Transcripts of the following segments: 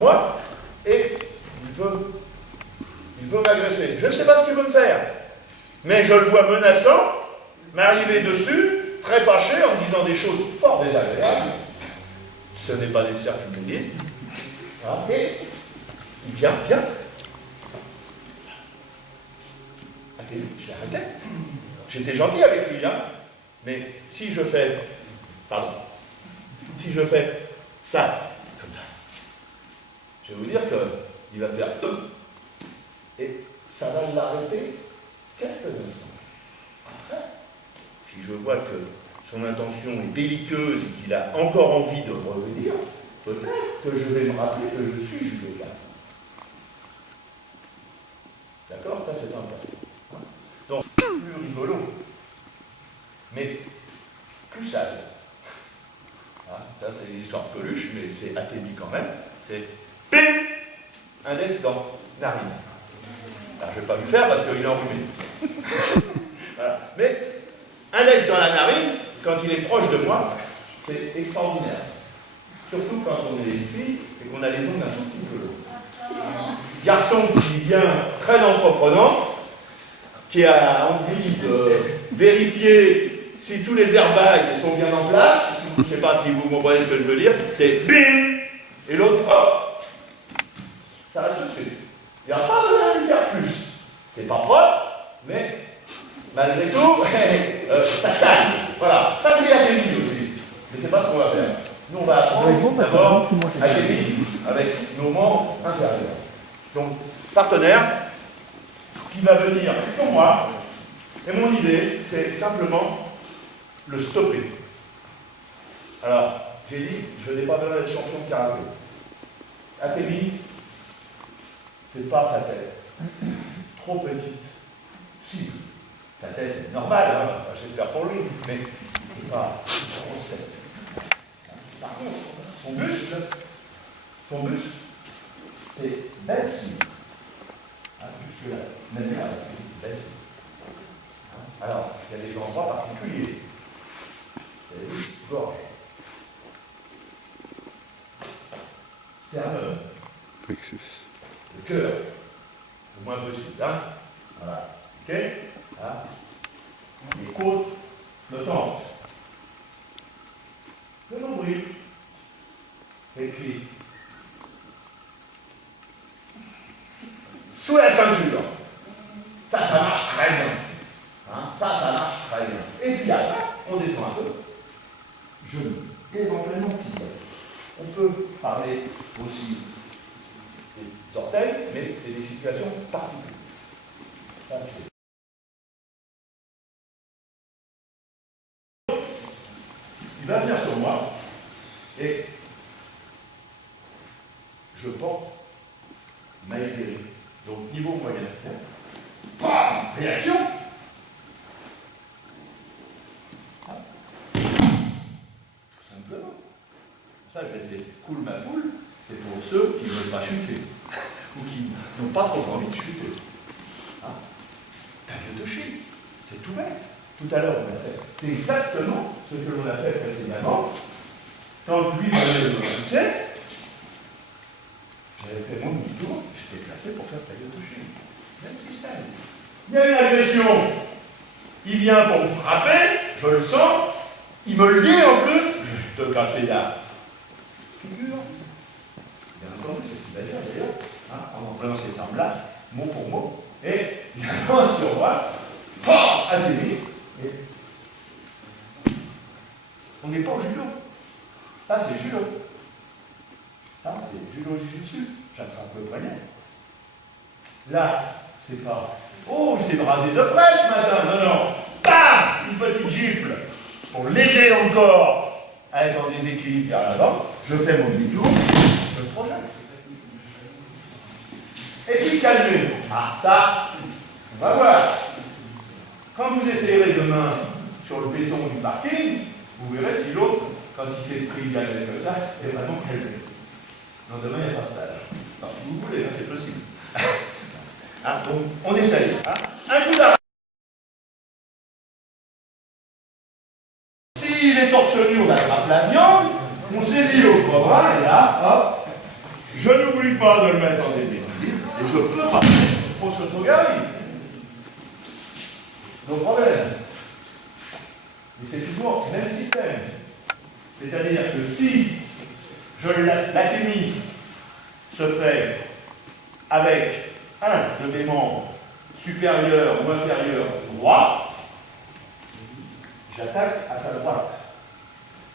moi et il veut m'agresser. Je ne sais pas ce qu'il veut me faire, mais je le vois menaçant, m'arriver dessus, très fâché, en disant des choses fort désagréables. Ce n'est pas des cercles publics. Et il vient. Je l'arrêtais. J'étais gentil avec lui, hein. Mais si je fais ça, comme ça, je vais vous dire qu'il va faire et ça va l'arrêter quelques instants. Après, si je vois que son intention est belliqueuse et qu'il a encore envie de revenir, peut-être que je vais me rappeler que je suis judoka. D'accord? Ça, c'est un point. Donc, plus rigolo, mais plus sage. Ça, c'est l'histoire de Coluche, mais c'est atténué quand même. C'est PIM! Index dans narine. Alors, je ne vais pas lui faire parce qu'il est enrhumé. Voilà. Mais index dans la narine, quand il est proche de moi, c'est extraordinaire. Surtout quand on est fille et qu'on a les ongles un tout petit peu longs. Garçon qui vient très entreprenant, qui a envie de vérifier si tous les airbags sont bien en place. Je ne sais pas si vous comprenez ce que je veux dire. C'est bim! Et l'autre, hop! Ça arrête tout de suite. Il n'y a pas besoin de lui faire plus. C'est pas propre, mais malgré tout, ça calme. Voilà. Ça, c'est la télévision aussi. Mais c'est pas ce qu'on va faire. Nous, on va apprendre d'abord à gérer avec nos membres inférieurs. Donc, partenaire qui va venir pour moi. Et mon idée, c'est simplement le stopper. Alors, j'ai dit, je n'ai pas besoin d'être champion de karaté. Akemi, c'est pas sa tête. Trop petite. Si, sa tête est normale, hein, j'espère pour lui, mais c'est pas une grosse tête. Par contre, son buste, c'est belle si. Jusque là, même là, c'est belle. Alors, il y a des endroits particuliers. Vous avez vu, gorge. Sternum. Plexus. Le cœur. Le moins possible. Hein? Voilà. Ok? Hein? Les côtes flottantes. Le nombril. Et puis, sous la ceinture. Ça marche très bien. Hein? Ça marche très bien. Et puis après, on descend un peu. Genou. Éventuellement petit. On peut parler aussi des orteils, mais c'est des situations particulières. Il va venir sur moi et je porte ma égérie. Donc niveau moyen. Bam! Réaction. Tout simplement. Ça, je vais dire cool ma poule, c'est pour ceux qui ne veulent pas chuter ou qui n'ont pas trop envie de chuter. T'as vu de chute, c'est tout bête. Tout à l'heure, on a fait. C'est exactement ce que l'on a fait précédemment. Quand lui venait de me pousser, j'avais fait mon demi-tour, j'étais placé pour faire ta gueule de chute. Même système. Il y a une agression. Il vient pour me frapper, je le sens, il me le dit en plus, je vais te casser la figure. Bien entendu, c'est ce qu'il va dire d'ailleurs, en employant ces termes-là, mot pour mot, et il avance sur moi, atterri, et on n'est pas au judo. Ça, c'est judo. Ça, c'est judo jujutsu. J'attrape le poignet. Là, c'est pas. Oh, il s'est brasé de près ce matin. Non. Bam! Une petite gifle pour l'aider encore à être en déséquilibre vers l'avant. Je fais mon demi-tour, je le projette. Et puis calmez. Ça, on va voir. Quand vous essayerez demain sur le béton du parking, vous verrez si l'autre, quand il s'est pris la gueule comme ça, est vraiment calmé. Non, demain, il n'y a pas ça. Alors, si vous voulez, c'est possible. Donc, on essaye. Un coup d'arrêt. S'il est torse nu, on attrape la viande, on saisit le gros bras, et là, hop, genou je peux passer au Sotogari. No problème. Mais c'est toujours le même système. C'est-à-dire que si l'athénie se fait avec un de mes membres supérieur ou inférieur droit, j'attaque à sa droite.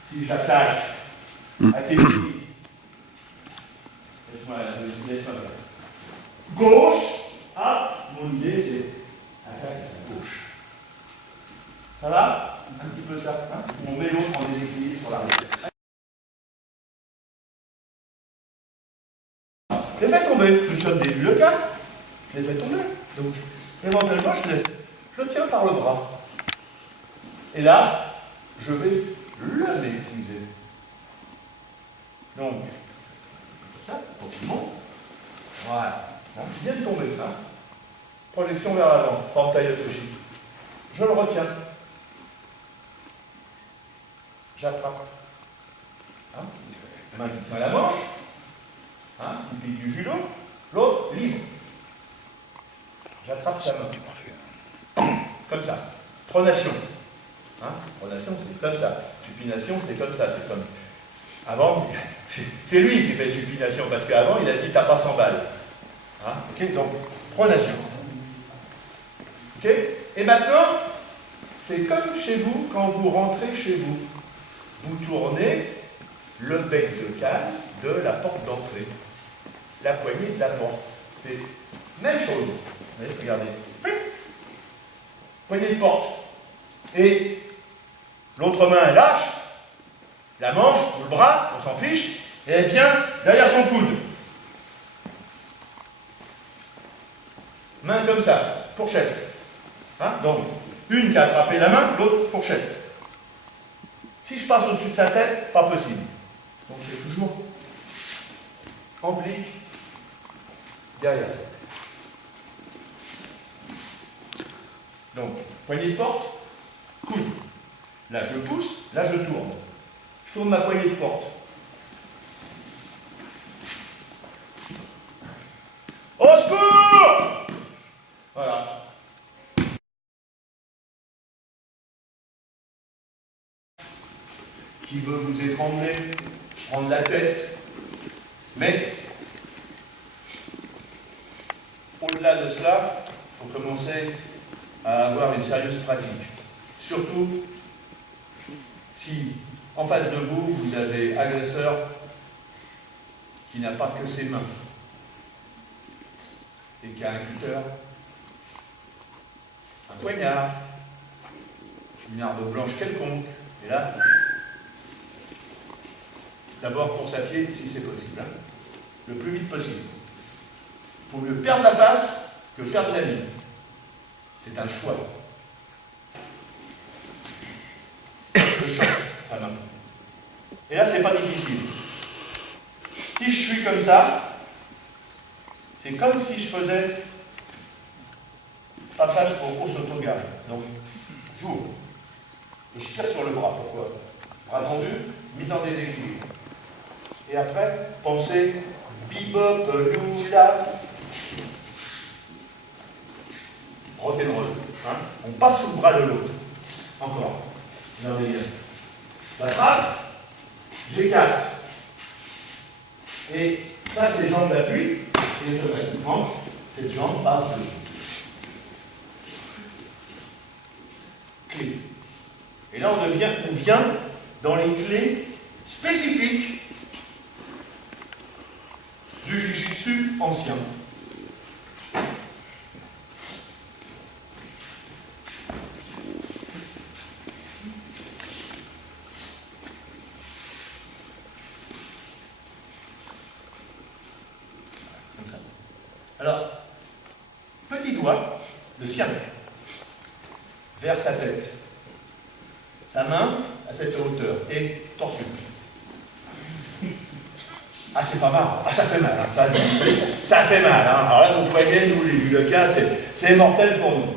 Si j'attaque athénie, laisse-moi faire. Gauche, mon idée c'est attaque à sa gauche. Ça va? Un petit peu ça. Hein? Mon vélo prend des équilibres sur la route. Je l'ai fait tomber. Nous sommes des le cas. Je l'ai fait tomber. Donc, éventuellement, je le tiens par le bras. Et là, je vais le maîtriser. Donc, ça, pour tout le monde. Voilà. Hein? Il vient de tomber. Hein? Projection vers l'avant. Forme taille Toshi. Je le retiens. J'attrape. Hein? Main qui tient la manche. Hein? Typique du judo. L'autre, libre. J'attrape sa main. Comme ça. Pronation. Hein? Pronation, c'est comme ça. Supination, c'est comme ça. C'est comme. Avant, c'est lui qui fait supination, parce qu'avant, il a dit t'as pas 100 balles. Hein? Ok, donc, pronation. Ok? Et maintenant, c'est comme chez vous, quand vous rentrez chez vous. Vous tournez le bec de canne de la porte d'entrée. La poignée de la porte. C'est même chose. Vous voyez, regardez. Poignée de porte. Et l'autre main, elle lâche. La manche, ou le bras, on s'en fiche, et elle vient derrière son coude. Main comme ça, fourchette. Hein? Donc, une qui a attrapé la main, l'autre fourchette. Si je passe au-dessus de sa tête, pas possible. Donc c'est toujours oblique derrière ça. Donc, poignée de porte, coude. Là je pousse, là je tourne. Je tourne ma poignée de porte. Au secours! Voilà. Qui veut vous étrangler, prendre la tête, mais au-delà de cela, il faut commencer à avoir une sérieuse pratique. Surtout si en face de vous, vous avez agresseur qui n'a pas que ses mains et qui a un cutter, un poignard, une arme blanche quelconque, et là, d'abord course à pied, si c'est possible, hein, le plus vite possible. Il faut mieux perdre la face que perdre la vie. C'est un choix. Je choque sa main. Et là, c'est pas difficile. Si je suis comme ça, c'est comme si je faisais passage au Osotogari. Donc, j'ouvre. Et je tire sur le bras. Pourquoi? Bras tendu, mise en déséquilibre. Et après, pensez bebop, lula, rock'n'roll. Hein? On passe sous le bras de l'autre. Encore. Regardez bien. J'attrape, j'écarte. Et ça, c'est jambes d'appui. Et automatiquement, cette jambe passe dessous. Clé. Et là, on vient dans les clés spécifiques du Jiu-Jitsu ancien. Comme ça. Alors, petit doigt de sien vers sa tête. Sa main à cette hauteur et torsion. Ah, c'est pas mal. Ah, ça fait mal. Hein. Ça fait mal. Hein. Alors là, vous voyez, nous, les judokas, c'est mortel pour nous.